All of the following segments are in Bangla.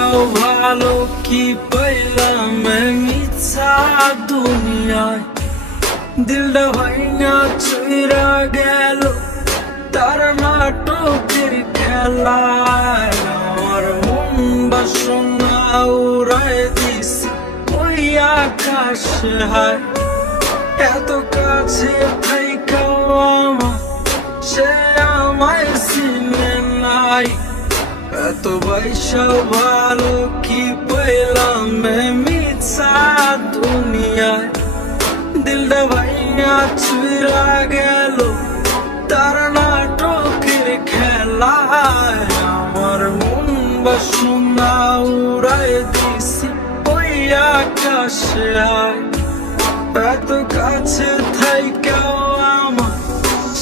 পয়সাও ভালো কি পাইলাম মিছা দুনিয়ায় দিলটা ভাইঙা চুইরা গেল তার নাটকের খেলায় আমার মন বাসনা উড়ায় দিছি ওই আকাশে হায় এত কাছে থাইকাও আমার সে আমায় চিনে নাই এত পয়সাও ভালো কি পাইলাম মিছা দুনিয়ায় দিলটা ভাইয়া চুইরা গেল তার নাটকের খেলায় আমার মন বাসনা উড়ায় দিছি ওই আকাশে আয় এত কাছে থাইকাও আমার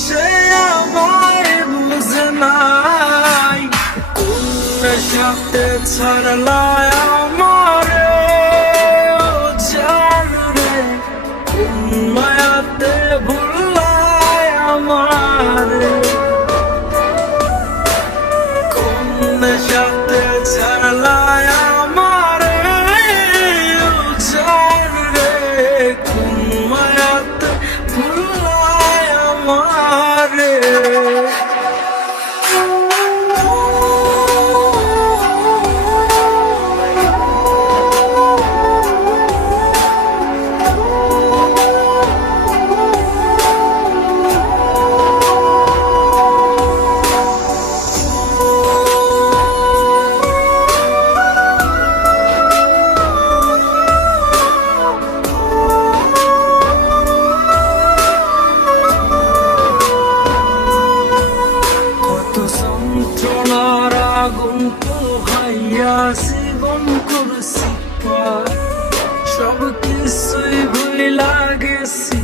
সে আমায় বুঝে নাই কোন সাথে ছাড়লায় আমারে ও জান রে কোন মায়াতে ভুলায় আমারে কোন সাথে ছাড়লায় আমারে ও জান রে কোন মায়াতে ভুলায় আমারে যন্ত্রণার আগুন পোহাইয়া জীবন করছি পার সব কিছুই ভুলিলা গেছি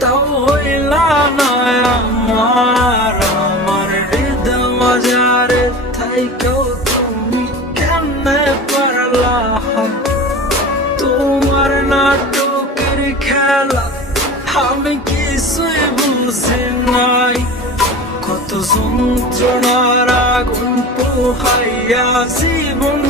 তাও হইলা না আমার আমার হৃদয় মাঝারে থাইকাও তুমি কেমনে পারলা তোমার নাটকের খেলা আমি কিছুই বুঝি নাই কত যন্ত্রণার আগুন পোহাইয়া জীবন